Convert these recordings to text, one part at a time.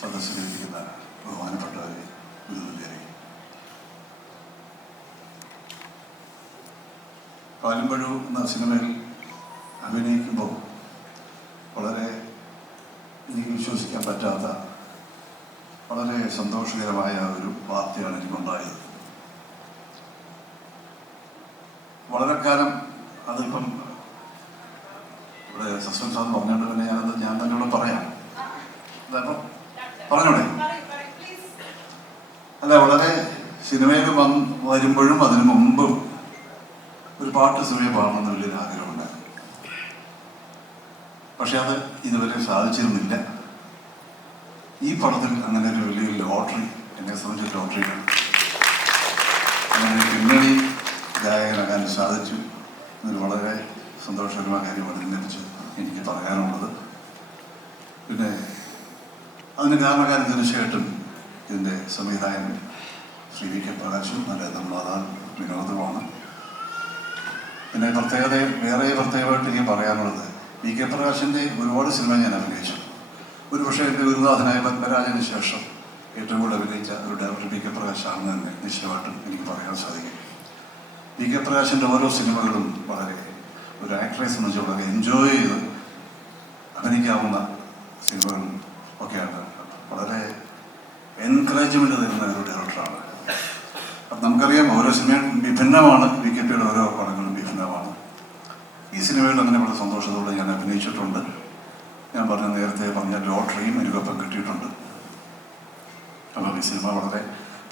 സദസ്സിലിരിക്കുന്ന ബഹുമാനപ്പെട്ടവരെ, ഗുരുതുല്യരെ, പാലുമ്പഴു എന്ന സിനിമയിൽ അഭിനയിക്കുമ്പോൾ വളരെ എനിക്ക് വിശ്വസിക്കാൻ പറ്റാത്ത വളരെ സന്തോഷകരമായ ഒരു വാർത്തയാണ് എനിക്കുണ്ടായത്. വളരെ കാലം അതിപ്പം ഇവിടെ സസ്പെൻസ് ആണെന്ന് പറഞ്ഞുകൊണ്ട് പിന്നെ ഞാൻ തന്നെ ഇവിടെ പറയാം. അതപ്പം പറഞ്ഞോളെ. അല്ല, വളരെ സിനിമയിൽ വരുമ്പോഴും അതിനു മുമ്പും ഒരു പാട്ട് സിനിമയെ പാടണമെന്ന് വലിയൊരു ആഗ്രഹമുണ്ടായിരുന്നു. പക്ഷെ അത് ഇതുവരെ സാധിച്ചിരുന്നില്ല. ഈ പടത്തിൽ അങ്ങനെ ഒരു വലിയൊരു ലോട്ടറി, എന്നെ സംബന്ധിച്ച ലോട്ടറിയാണ്. അങ്ങനെ പിന്നണി ഗായകനാകാൻ സാധിച്ചു. എന്നൊരു വളരെ സന്തോഷകരമായ കാര്യമാണ് ഇതിനെക്കുറിച്ച് എനിക്ക് പറയാനുള്ളത്. പിന്നെ അതിന് കാരണക്കാരൻ തീർച്ചയായിട്ടും ഇതിൻ്റെ സംവിധായകൻ ശ്രീ വി കെ പ്രകാശും നല്ല നമ്മളതാണ് വിനോദവുമാണ്. പിന്നെ വേറെ പ്രത്യേകമായിട്ട് എനിക്ക് പറയാനുള്ളത്, വി കെ പ്രകാശിൻ്റെ ഒരുപാട് സിനിമ ഞാൻ അഭിനയിച്ചു. ഒരുപക്ഷെ എൻ്റെ ഗുരുനാഥനായ പത്മരാജന് ശേഷം ഏറ്റവും കൂടുതൽ അഭിനയിച്ച ഒരു ഡയറക്ടർ വി കെ പ്രകാശാണെന്ന് തന്നെ നിശ്ചയമായിട്ടും എനിക്ക് പറയാൻ സാധിക്കും. വി കെ പ്രകാശിൻ്റെ ഓരോ സിനിമകളും വളരെ ഒരു ആക്ടറെ സംബന്ധിച്ച് വളരെ എൻജോയ് ചെയ്ത് അഭിനയിക്കാവുന്ന സിനിമകളും ഒക്കെയാണ്. വളരെ എൻകറേജ്മെൻ്റ് തരുന്ന ഒരു ഡയറക്ടറാണ്. അപ്പം നമുക്കറിയാം, ഓരോ സിനിമയും വിഭിന്നമാണ്. വി കെ പിയുടെ ഓരോ പടങ്ങളും വിഭിന്നമാണ്. ഈ സിനിമയിൽ അങ്ങനെ വളരെ സന്തോഷത്തോടെ ഞാൻ അഭിനയിച്ചിട്ടുണ്ട്. ഞാൻ നേരത്തെ പറഞ്ഞ ലോട്ടറിയും എനിക്കൊപ്പം കിട്ടിയിട്ടുണ്ട്. അപ്പം ഈ സിനിമ വളരെ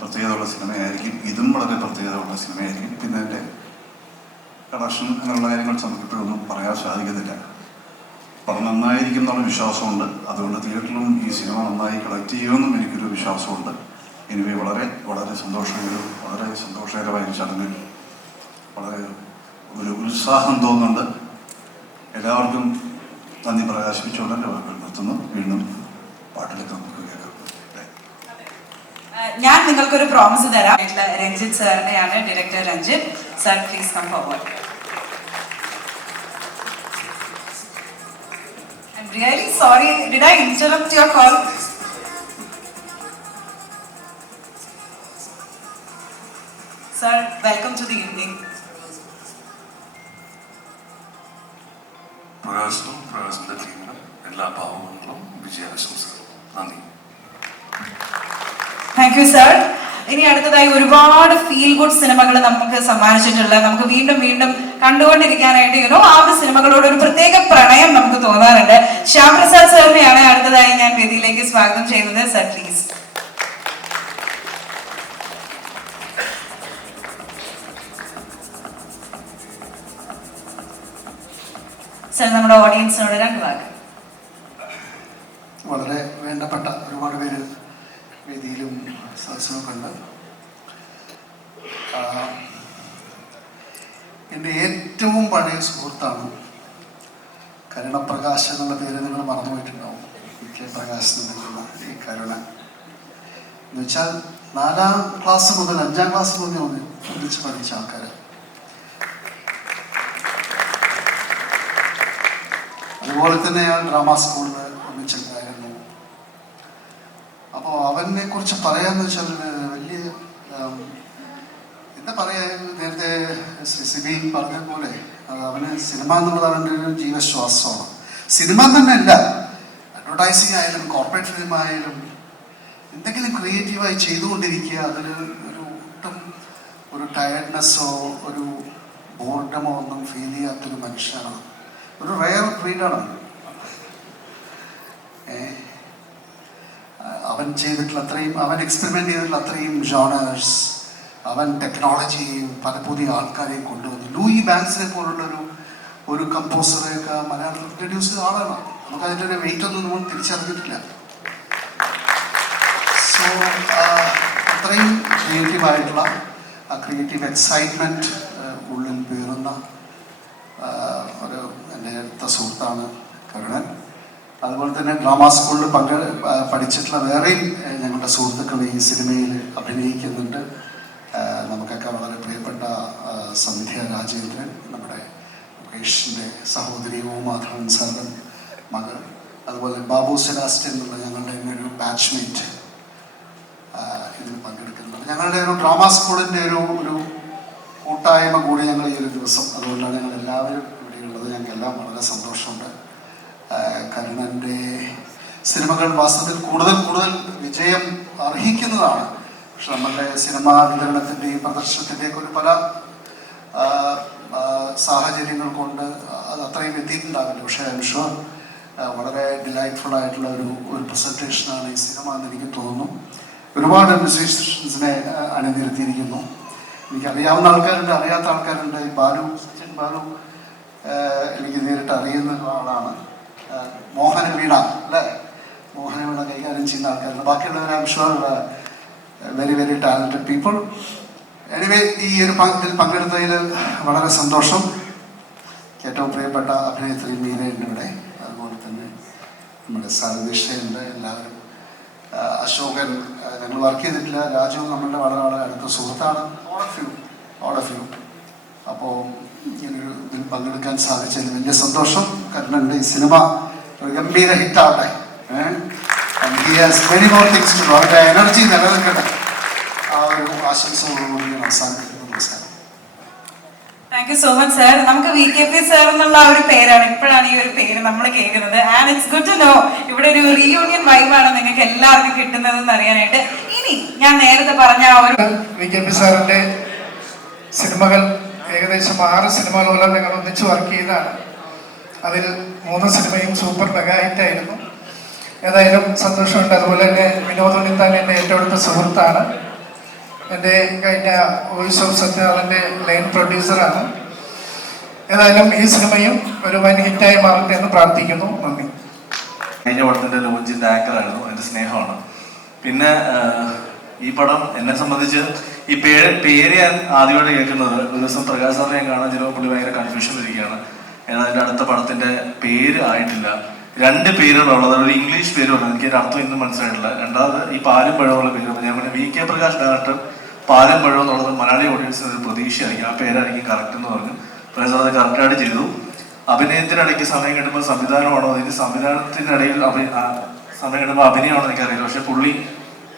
പ്രത്യേകതയുള്ള സിനിമയായിരിക്കും. ഇതും വളരെ പ്രത്യേകതയുള്ള സിനിമയായിരിക്കും. പിന്നെ എൻ്റെ കളക്ഷൻ അങ്ങനെയുള്ള കാര്യങ്ങൾ നമുക്കിപ്പോഴൊന്നും പറയാൻ സാധിക്കുന്നില്ല. പടം നന്നായിരിക്കും എന്നുള്ള വിശ്വാസമുണ്ട്. അതുകൊണ്ട് തിയേറ്ററിലും ഈ സിനിമ നന്നായി കളക്ട് ചെയ്യുമെന്നും എനിക്കൊരു വിശ്വാസമുണ്ട്. എനിവേ വളരെ വളരെ സന്തോഷകരമായ ഒരു ചടങ്ങിൽ വളരെ ഒരു ഉത്സാഹം തോന്നുന്നുണ്ട്. എല്ലാവർക്കും നന്ദി പ്രകാശിപ്പിച്ചുകൊണ്ട് എൻ്റെ വാക്കുകൾ നിർത്തുന്നു. വീണ്ടും പാട്ടിലേക്ക് നമുക്ക് കേൾക്കാം. ഞാൻ നിങ്ങൾക്കൊരു പ്രോമിസ് തരാം. രഞ്ജിത്ത് സാറിനെയാണ്, director Ranjith sir. Please come forward. I'm really sorry. Did I interrupt your call? Sir, welcome to the evening. പ്രകാശിൻ്റെ ടീമിനും എല്ലാ ഭാവങ്ങളും വിജയാശംസകളും. നന്ദി. Thank you sir. ഇനി അടുത്തതായി ഒരുപാട് ഫീൽ ഗുഡ് സിനിമകൾ നമുക്ക് സമ്മാനിച്ചിട്ടുള്ള, നമുക്ക് വീണ്ടും വീണ്ടും കണ്ടുകൊണ്ടിരിക്കാനായിട്ട് ആ ഒരു സിനിമകളോട് ഒരു പ്രത്യേക പ്രണയം നമുക്ക് തോന്നാറുണ്ട്. ശ്യാം പ്രസാദ് സാറിനെയാണ് അടുത്തതായി ഞാൻ വേദിയിലേക്ക് സ്വാഗതം ചെയ്യുന്നത്. Sir please. സർ, നമ്മുടെ ഓഡിയൻസിനോട് രണ്ട് വാക്ക്. വളരെ വേണ്ടപ്പെട്ട ഒരുപാട് പേര് വേദിയിലും സദസ്സിലൊക്കെ ഉണ്ട്. എൻ്റെ ഏറ്റവും പഴയ സുഹൃത്താണ് കരുണപ്രകാശ് എന്നുള്ള പേര് നിങ്ങൾ മറന്നുപോയിട്ടുണ്ടാവും. വി കെ പ്രകാശ് എന്നുള്ള ഈ കരുണ എന്ന് വെച്ചാൽ 4ാം ക്ലാസ് മുതൽ 5ാം ക്ലാസ് മുതൽ ഒന്നിച്ച് പഠിച്ച ആൾക്കാർ. അതുപോലെ തന്നെ ഞാൻ ഡ്രാമ സ്കൂളിൽ ഒന്നിച്ചുണ്ടായിരുന്നു. അപ്പോൾ അവനെ കുറിച്ച് പറയാന്ന് വെച്ചാൽ വലിയ എന്താ പറയാ, നേരത്തെ ശ്രീ സിബി പറഞ്ഞതുപോലെ അവന് സിനിമ എന്നുള്ളത് അവൻ്റെ ഒരു ജീവശ്വാസമാണ്. സിനിമ തന്നെ അല്ല, അഡ്വർടൈസിങ് ആയാലും കോർപ്പറേറ്റ് ഫിലിം ആയാലും എന്തെങ്കിലും ക്രിയേറ്റീവായി ചെയ്തുകൊണ്ടിരിക്കുക. അതിൽ ഒട്ടും ഒരു ടയർഡ്നെസ്സോ ഒരു ബോർഡമോ ഒന്നും ഫീൽ ചെയ്യാത്തൊരു മനുഷ്യനാണ്. ഒരു റെയർ ബ്രീഡാണ്. അവൻ ചെയ്തിട്ടുള്ള അത്രയും, അവൻ എക്സ്പെരിമെൻ്റ് ചെയ്തിട്ടുള്ള അത്രയും ജോണേഴ്സ്, അവൻ ടെക്നോളജിയും പല പുതിയ ആൾക്കാരെയും കൊണ്ടുവന്നു. ലൂയി ബാങ്ക്സിനെ പോലുള്ള ഒരു കമ്പോസറെയൊക്കെ മലയാളത്തിൽ ഇൻട്രൊഡ്യൂസ് ചെയ്ത ആളാണ്. നമുക്കതിൻ്റെ ഒരു വെയിറ്റ് ഒന്നും നമ്മൾ തിരിച്ചറിഞ്ഞിട്ടില്ല. സോ അത്രയും ക്രിയേറ്റീവായിട്ടുള്ള ആ ക്രിയേറ്റീവ് എക്സൈറ്റ്മെൻറ്റ് ഉള്ളിൽ പേറുന്ന ഒരു എൻ്റെ അടുത്ത സുഹൃത്താണ് കരുണൻ. അതുപോലെ തന്നെ ഡ്രാമ സ്കൂളിൽ പഠിച്ചിട്ടുള്ള വേറെയും ഞങ്ങളുടെ സുഹൃത്തുക്കൾ ഈ സിനിമയിൽ അഭിനയിക്കുന്നുണ്ട്. നമുക്കൊക്കെ വളരെ പ്രിയപ്പെട്ട സന്ധ്യ രാജേന്ദ്രൻ, നമ്മുടെ മുകേഷിൻ്റെ സഹോദരി ഉമാധവൻ സാറിൻ്റെ മകൾ, അതുപോലെ ബാബു സെബാസ്റ്റ്യൻ എന്നുള്ള ഞങ്ങളുടെ ഒരു ബാച്ച്മേറ്റ് ഇതിൽ പങ്കെടുക്കുന്നുണ്ട്. ഞങ്ങളുടെ ഒരു ഡ്രാമ സ്കൂളിൻ്റെ ഒരു കൂട്ടായ്മ കൂടി ഞങ്ങൾ ഈ ഒരു ദിവസം, അതുകൊണ്ടാണ് ഞങ്ങൾ എല്ലാവരും ഇവിടെയുള്ളത്. ഞങ്ങൾക്കെല്ലാം വളരെ സന്തോഷമുണ്ട്. കരുണൻ്റെ സിനിമകൾ വാസ്തവത്തിൽ കൂടുതൽ വിജയം അർഹിക്കുന്നതാണ്. പക്ഷെ നമ്മളുടെ സിനിമാ വിതരണത്തിൻ്റെയും പ്രദർശനത്തിൻ്റെയൊക്കെ ഒരു പല സാഹചര്യങ്ങൾ കൊണ്ട് അത് അത്രയും എത്തിയിട്ടുണ്ടാവില്ല. പക്ഷേ ഐ എം ഷുവർ വളരെ ഡിലൈറ്റ്ഫുൾ ആയിട്ടുള്ള ഒരു പ്രസൻറ്റേഷനാണ് ഈ സിനിമ എന്ന് എനിക്ക് തോന്നുന്നു. ഒരുപാട് മ്യൂസീഷ്യൻസിനെ അണിനിരത്തിയിരിക്കുന്നു. എനിക്കറിയാവുന്ന ആൾക്കാരുണ്ട്, അറിയാത്ത ആൾക്കാരുണ്ട്. സച്ചിൻ ബാലു എനിക്ക് നേരിട്ട് അറിയുന്ന ആളാണ്. മോഹന വീണ അല്ലേ, മോഹന വീണ കൈകാര്യം ചെയ്യുന്ന ആൾക്കാരുണ്ട്. ബാക്കിയുള്ളവർ I am sure very talented people. Anyway ഈ ഒരു ഇതിൽ പങ്കെടുത്തതിൽ വളരെ സന്തോഷം. ഏറ്റവും പ്രിയപ്പെട്ട അഭിനേത്രി മീരയുണ്ട് ഇവിടെ, അതുപോലെ തന്നെ നമ്മുടെ സർവേഷയുണ്ട്, എല്ലാവരും. അശോകൻ, ഞങ്ങൾ വർക്ക് ചെയ്തിട്ടില്ല. രാജു നമ്മളുടെ വളരെ അടുത്ത സുഹൃത്താണ്. All of you. അപ്പോൾ ഇങ്ങനൊരു ഇതിൽ പങ്കെടുക്കാൻ സാധിച്ചതിൽ വലിയ സന്തോഷം. കരുണൻ്റെ ഈ സിനിമ ഒരു ഗംഭീര ഹിറ്റാവട്ടെ. He has very more things to do. അവരുടെ എനർജി നിലനിൽക്കട്ടെ. ആ ഒരു ആശംസകളോടുകൂടി ഞാൻ അവസാനിപ്പിക്കുന്നു. നമസ്കാരം. Thank you so much sir. നമുക്ക് VKP സാർ എന്നുള്ള ഒരു പേരാണ്, ഇപ്പോഴാണ് ഈ ഒരു പേര് നമ്മൾ കേൾക്കുന്നത്. And it's good to know ഇവിടെ ഒരു റീയൂണിയൻ വൈബാണ് നിങ്ങൾക്ക് എല്ലാവർക്കും കിട്ടുന്നതെന്ന് അറിയാനായിട്ട്. ഇനി ഞാൻ നേരത്തെ പറഞ്ഞ ആ ഒരു VKP സാറിന്റെ സിനിമകൾ ഏകദേശം 6 സിനിമകളോളം ഞങ്ങൾ ഒന്നിച്ച് വർക്ക് ചെയ്തതാണ്. അതിൽ 3 സിനിമയും സൂപ്പർ മെഗാ ഹിറ്റായിരുന്നു. ഏതായാലും സന്തോഷമുണ്ട്. അതുപോലെ തന്നെ വിനോദ് ഉണ്ണിത്താൻ എൻ്റെ ഏറ്റവും അടുത്ത സുഹൃത്താണ്. എൻ്റെ കഴിഞ്ഞ വോയിസ് ഓഫ് സത്യനാഥൻ്റെ ലൈൻ പ്രൊഡ്യൂസറാണ്. ഏതായാലും ഈ സിനിമയും ഒരു വൻ ഹിറ്റായി മാറട്ടെ എന്ന് പ്രാർത്ഥിക്കുന്നു. നന്ദി. കഴിഞ്ഞ പടത്തിൻ്റെ ലോഞ്ചിൻ്റെ ആങ്കറായിരുന്നു. എൻ്റെ സ്നേഹമാണ്. പിന്നെ ഈ പടം എന്നെ സംബന്ധിച്ച് ഈ പേര് ഞാൻ ആദ്യമായിട്ട് കേൾക്കുന്നത് ഒരു ദിവസം പ്രകാശ് സാറിനെ ഞാൻ കാണാൻ ചിലപ്പോൾ പുള്ളി ഭയങ്കര കൺഫ്യൂഷൻ വരികയാണ്. ഏതായാലും അടുത്ത പടത്തിൻ്റെ പേര് ആയിട്ടില്ല. 2 പേരുകളുള്ളത്, ഒരു ഇംഗ്ലീഷ് പേരുണ്ട്. എനിക്ക് അതിൻ്റെ അർത്ഥം ഇന്നും മനസ്സിലായിട്ടില്ല. രണ്ടാമത് ഈ പാലും പഴമുള്ള പേര്. ഞാൻ പിന്നെ VK പ്രകാശ് ഡയറക്ടർ പാലും പഴം എന്നുള്ളത് മലയാളി ഓഡിയൻസിന് ഒരു പ്രതീക്ഷയായിരിക്കും. ആ പേരായിരിക്കും കറക്റ്റ് എന്ന് പറഞ്ഞു. പ്രകാശ് അത് കറക്റ്റായിട്ട് ചെയ്തു. അഭിനയത്തിനിടയ്ക്ക് സമയം കിട്ടുമ്പോൾ സംവിധാനമാണോ, അതിന് സംവിധാനത്തിനിടയിൽ സമയം കിട്ടുമ്പോൾ അഭിനയമാണോ എനിക്കറിയില്ല. പക്ഷെ പുള്ളി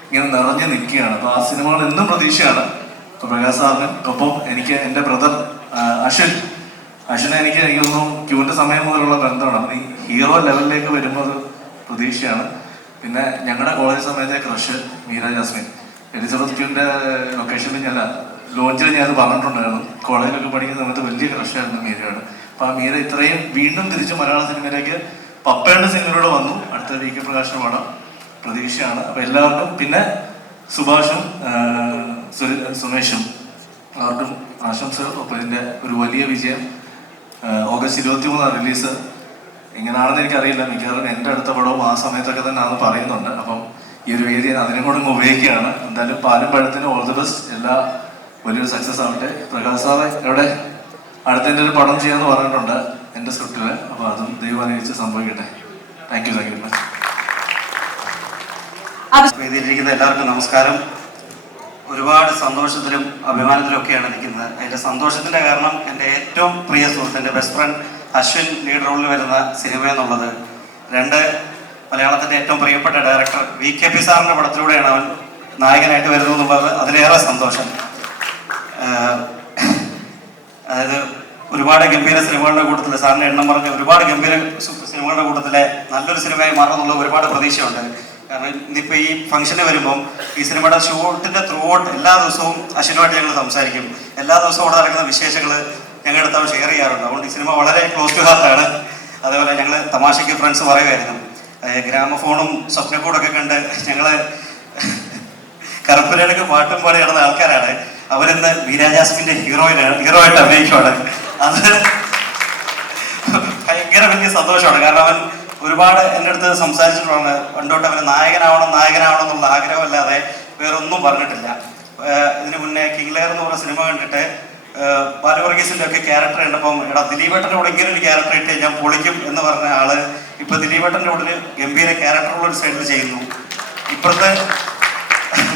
ഇങ്ങനെ നിറഞ്ഞു നിൽക്കുകയാണ്. അപ്പോൾ ആ സിനിമകൾ എന്നും പ്രതീക്ഷയാണ്. ഇപ്പോൾ പ്രകാശ് സാറിന് ഒപ്പം എനിക്ക് എൻ്റെ ബ്രദർ അശ്വിനെ എനിക്ക് തോന്നുന്നു ക്യൂവിൻ്റെ സമയം മുതലുള്ള ബന്ധമാണ്. അപ്പം ഈ ഹീറോ ലെവലിലേക്ക് വരുമ്പോൾ അത് പ്രതീക്ഷയാണ്. പിന്നെ ഞങ്ങളുടെ കോളേജ് സമയത്തെ ക്രഷ് മീര ജാസ്മിൻ, എലിസബത്ത് ക്യൂവിൻ്റെ ലൊക്കേഷനിൽ ഞാൻ ലോഞ്ചിൽ ഞാൻ അത് പറഞ്ഞിട്ടുണ്ടായിരുന്നു. കോളേജിലൊക്കെ പഠിക്കുന്ന സമയത്ത് വലിയ ക്രഷായിരുന്നു മീരയാണ്. അപ്പം ആ മീര ഇത്രയും വീണ്ടും തിരിച്ച് മലയാള സിനിമയിലേക്ക് പപ്പയുടെ സിനിമയിലൂടെ വന്നു. അടുത്ത VK പ്രകാശിന് പടം പ്രതീക്ഷയാണ്. അപ്പം എല്ലാവർക്കും, പിന്നെ സുഭാഷും സുമേഷും അവർക്കും ആശംസകൾ. അപ്പോൾ ഇതിൻ്റെ ഒരു വലിയ വിജയം. August 23 release. എങ്ങനെയാണെന്ന് എനിക്കറിയില്ല. മിക്കവാറും എൻ്റെ അടുത്ത പടവും ആ സമയത്തൊക്കെ തന്നെ ആണെന്ന് പറയുന്നുണ്ട്. അപ്പം ഈ ഒരു വേദി അതിനും കൂടെ ഉപയോഗിക്കുകയാണ്. എന്തായാലും പാലും പഴത്തിനും ഓൾ ദി ബെസ്റ്റ്. എല്ലാ വലിയൊരു സക്സസ് ആവട്ടെ. പ്രകാശ് സാറെ ഇവിടെ അടുത്തതിൻ്റെ ഒരു പടം ചെയ്യാമെന്ന് പറഞ്ഞിട്ടുണ്ട് എൻ്റെ സ്ക്രിപ്റ്റിൽ. അപ്പോൾ അതും ദൈവം അനുവദിച്ച് സംഭവിക്കട്ടെ. Thank you much. വേദിയിലിരിക്കുന്ന എല്ലാവർക്കും നമസ്കാരം. ഒരുപാട് സന്തോഷത്തിലും അഭിമാനത്തിലും ഒക്കെയാണ് നിൽക്കുന്നത്. അതിൻ്റെ സന്തോഷത്തിൻ്റെ കാരണം എൻ്റെ ഏറ്റവും പ്രിയ സുഹൃത്ത്, എൻ്റെ ബെസ്റ്റ് ഫ്രണ്ട് അശ്വിൻ ലീഡ് റോളിൽ വരുന്ന സിനിമ എന്നുള്ളത്. 2 മലയാളത്തിൻ്റെ ഏറ്റവും പ്രിയപ്പെട്ട ഡയറക്ടർ VKP സാറിൻ്റെ പടത്തിലൂടെയാണ് അവൻ നായകനായിട്ട് വരുന്നത് എന്നുള്ളത് അതിലേറെ സന്തോഷം. അതായത് ഒരുപാട് ഗംഭീര സിനിമകളുടെ കൂട്ടത്തിൽ, സാറിൻ്റെ എണ്ണം പറഞ്ഞ ഒരുപാട് ഗംഭീര സിനിമകളുടെ കൂട്ടത്തിലെ നല്ലൊരു സിനിമയായി മാറുമെന്നുള്ള ഒരുപാട് പ്രതീക്ഷയുണ്ട്. കാരണം ഇന്നിപ്പോൾ ഈ ഫംഗ്ഷന് വരുമ്പം ഈ സിനിമയുടെ ഷൂട്ടിൻ്റെ ത്രൂ ഔട്ട് എല്ലാ ദിവസവും അശ്വിനുമായിട്ട് ഞങ്ങൾ സംസാരിക്കും. എല്ലാ ദിവസവും അവിടെ നടക്കുന്ന വിശേഷങ്ങൾ ഞങ്ങളുടെ അടുത്ത് അവർ ഷെയർ ചെയ്യാറുണ്ട്. അതുകൊണ്ട് ഈ സിനിമ വളരെ ക്ലോസ് ടു ഹാർട്ടാണ്. അതേപോലെ ഞങ്ങൾ തമാശയ്ക്ക് ഫ്രണ്ട്സ് പറയുമായിരുന്നു, ഗ്രാമഫോണും സ്വപ്നക്കൂടൊക്കെ കണ്ട് ഞങ്ങൾ കറുപ്പിനടുക്ക് പാട്ടും പാടി നടന്ന ആൾക്കാരാണ്. അവരിന്ന് മീര ജാസ്മിൻ്റെ ഹീറോയായിട്ട് അഭിനയിക്കുവാണ്. അത് ഭയങ്കര വലിയ സന്തോഷമാണ്. കാരണം അവൻ ഒരുപാട് എൻ്റെ അടുത്ത് സംസാരിച്ചിട്ടുള്ളതാണ്. പണ്ടോട്ട് അവന് നായകനാവണം എന്നുള്ള ആഗ്രഹമല്ലാതെ വേറൊന്നും പറഞ്ഞിട്ടില്ല. ഇതിനു മുന്നേ കിങ് ലെയർ എന്ന് പറഞ്ഞ സിനിമ കണ്ടിട്ട് ബാലുവർഗീസിൻ്റെ ഒക്കെ ക്യാരക്ടർ കണ്ടപ്പം എടാ ദിലീപേട്ടൻ്റെ കൂടെ ഇങ്ങനെ ഒരു ക്യാരക്ടർ ഇട്ട് ഞാൻ പൊളിക്കും എന്ന് പറഞ്ഞ ആള് ഇപ്പൊ ദിലീപേട്ടൻ്റെ കൂടെ ഗംഭീര ക്യാരക്ടറുള്ള ഒരു സൈഡിൽ ചെയ്യുന്നു. ഇപ്പുറത്തെ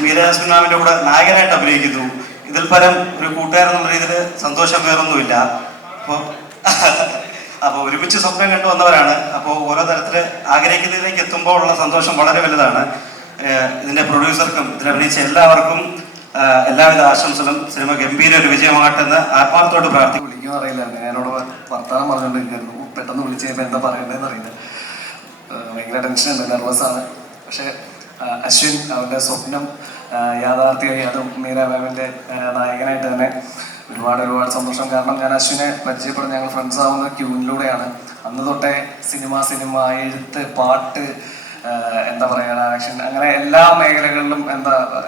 മീര ജാസ്മിൻ മാമിൻ്റെ കൂടെ നായകനായിട്ട് അഭിനയിക്കുന്നു. ഇതിൽ പരം ഒരു കൂട്ടുകാരെന്നുള്ള രീതിയിൽ സന്തോഷം വേറൊന്നുമില്ല. അപ്പോൾ ഒരുമിച്ച് സ്വപ്നം കണ്ടു വന്നവരാണ്. അപ്പോൾ ഓരോ തരത്തിൽ ആഗ്രഹിക്കുന്നതിലേക്ക് എത്തുമ്പോൾ ഉള്ള സന്തോഷം വളരെ വലുതാണ്. ഇതിൻ്റെ പ്രൊഡ്യൂസർക്കും ഇതിൽ അഭിനയിച്ച എല്ലാവർക്കും എല്ലാവിധ ആശംസകളും. സിനിമ ഗംഭീര ഒരു വിജയമാകട്ടെന്ന് ആത്മാർത്ഥത്തോട് പ്രാർത്ഥിക്കും. വിളിക്കുമെന്ന് അറിയില്ല, ഞാനോട് വർത്തമാനം പറഞ്ഞുകൊണ്ടിരിക്കുന്നു. പെട്ടെന്ന് വിളിച്ച് കഴിയുമ്പോൾ എന്താ പറയേണ്ടതെന്ന് അറിയില്ല. ഭയങ്കര ടെൻഷനുണ്ട്, നെർവസാണ്. പക്ഷേ അശ്വിൻ അവൻ്റെ സ്വപ്നം യാഥാർത്ഥ്യമായി, അതും മീര മാമിൻ്റെ നായകനായിട്ട് തന്നെ ഒരുപാട് സന്തോഷം. കാരണം ഞാൻ അശ്വിനെ പരിചയപ്പെടുന്നത് ഞങ്ങൾ ഫ്രണ്ട്സ് ആവുന്ന ക്യൂനിലൂടെയാണ്. അന്ന് തൊട്ടേ സിനിമ എഴുത്ത്, പാട്ട്, എന്താ പറയുക, ഡയറക്ഷൻ, അങ്ങനെ എല്ലാ മേഖലകളിലും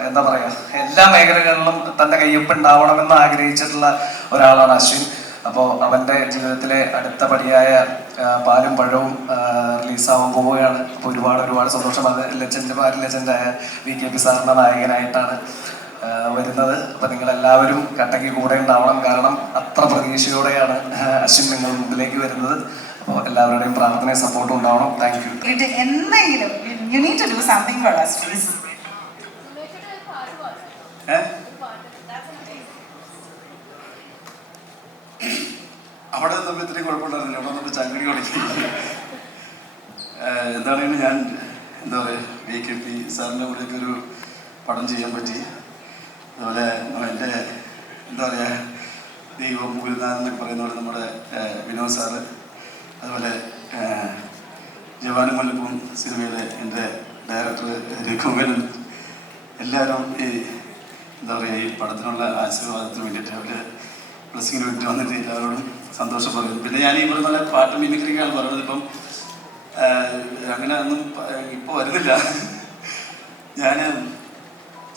എന്താ പറയുക, എല്ലാ മേഖലകളിലും തൻ്റെ കയ്യൊപ്പ് ഉണ്ടാവണമെന്ന് ആഗ്രഹിച്ചിട്ടുള്ള ഒരാളാണ് അശ്വിൻ. അപ്പോൾ അവൻ്റെ ജീവിതത്തിലെ അടുത്ത പടിയായ പാലും പഴവും റിലീസാവാൻ പോവുകയാണ്. അപ്പോൾ ഒരുപാട് സന്തോഷം. അത് ലെജൻഡായ VKP സാറിൻ്റെ നായകനായിട്ടാണ് വരുന്നത്. അപ്പോൾ നിങ്ങളെല്ലാവരും കട്ടയ്ക്ക് കൂടെ ഉണ്ടാവണം. കാരണം അത്ര പ്രതീക്ഷയോടെയാണ് അശ്വിൻ നിങ്ങൾ മുമ്പിലേക്ക് വരുന്നത്. അപ്പോൾ എല്ലാവരുടെയും പ്രാർത്ഥനയും സപ്പോർട്ടും ഉണ്ടാവണം. Thank you. എന്തെങ്കിലും you need to do something for us, please. അവിടെ നമ്മൾ ഇത്രയും കുഴപ്പമുണ്ടായിരുന്നില്ല. അവിടെ നമ്മൾ ചങ്കടി കളിക്കും. എന്താണെങ്കിലും ഞാൻ എന്താ പറയുക, VKP സാറിൻ്റെ കൂടെയൊക്കെ ഒരു പടം ചെയ്യാൻ പറ്റി. അതുപോലെ എൻ്റെ എന്താ പറയുക, ദൈവം ഗുരുനാഥൻ എന്നൊക്കെ പറയുന്ന പോലെ നമ്മുടെ വിനോദ് സാറ്, അതുപോലെ ജവാനും മല്ലപ്പും സിനിമയിലെ എൻ്റെ ഡയറക്ടർ രഘുവരൻ, എല്ലാവരും ഈ എന്താ പറയുക, ഈ പടത്തിനുള്ള ആശീർവാദത്തിന് വേണ്ടിയിട്ട് അവര് ബ്ലെസ്സിങ്ങിന് വേണ്ടി വന്നിട്ട് എല്ലാവരോടും സന്തോഷം പറയുന്നു. പിന്നെ ഞാൻ ഈ പറഞ്ഞ പാട്ട് മിമിക്രിക്കാണ് പറയുന്നത്. ഇപ്പം അങ്ങനെ ഒന്നും ഇപ്പോൾ വരുന്നില്ല. ഞാൻ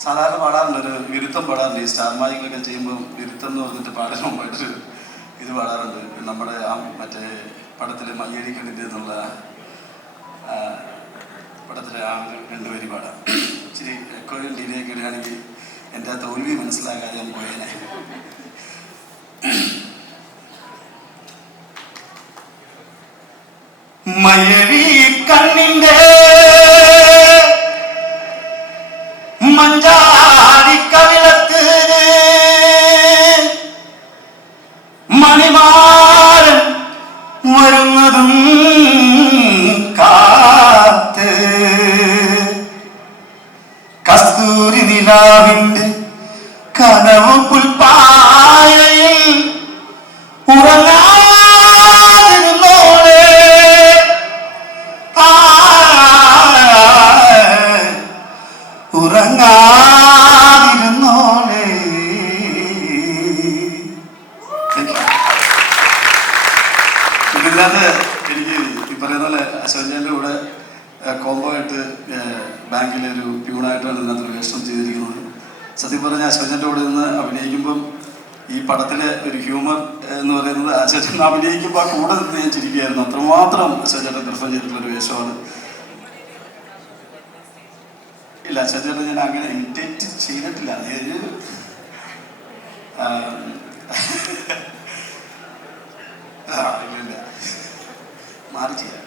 സാധാരണ പാടാറുണ്ട്, ഒരു വിരുദ്ധം പാടാറുണ്ട്. ഈ സ്റ്റാർ മാജിക്കൊക്കെ ചെയ്യുമ്പോൾ വിരുദ്ധം എന്ന് പറഞ്ഞിട്ട് പാടാൻ മുമ്പായിട്ടൊരു ഇത് പാടാറുണ്ട്. നമ്മുടെ ആ മറ്റേ പടത്തിൽ മയ്യടിക്കണിൻ്റെ എന്നുള്ള പടത്തിലെ ആ 2 വരി പാടാം. ഇച്ചിരി എക്കോയും ഡിലേയൊക്കെ ഇടുകയാണെങ്കിൽ എൻ്റെ ആ തോൽവി മനസ്സിലാക്കാതെ ഞാൻ പോയേനെ. മയ്യഴി കണ്ണിൻ്റെ മഞ്ചാടി കവിളത്ത് മണിമാരൻ വരുന്നതും കാത്ത് കസ്തൂരി നിലാവിൻ്റെ കനവ് പുൽപ്പായയിൽ ഉറങ്ങാതിരുന്നോളെ, ഉറങ്ങാതിരുന്നോളെ. ഇതിനകത്ത് എനിക്ക് ഈ പറയുന്ന പോലെ അശോചൻ്റെ കൂടെ കോംബോ ആയിട്ട് ബാങ്കിലെ ഒരു പ്യൂണായിട്ടാണ് ഇതിനകത്ത് വേഷം ചെയ്തിരിക്കുന്നത്. സത്യം പറഞ്ഞാൽ അശോചൻ്റെ കൂടെ നിന്ന് അഭിനയിക്കുമ്പം ഈ പടത്തിലെ ഒരു ഹ്യൂമർ എന്ന് പറയുന്നത് അശോചൻ അഭിനയിക്കുമ്പോൾ ആ കൂടെ നിന്ന് ഞാൻ ചിരിക്കുകയായിരുന്നു. അത്രമാത്രം അശോചേട്ടൻ പെർഫോം ചെയ്തിട്ടുള്ളൊരു വേഷമാണ്. ഇല്ല, അശോചേട്ടൻ ഞാൻ അങ്ങനെ ഇമിറ്റേറ്റ് ചെയ്തിട്ടില്ല. അതായത് ഇല്ല മാറി ചെയ്യാം.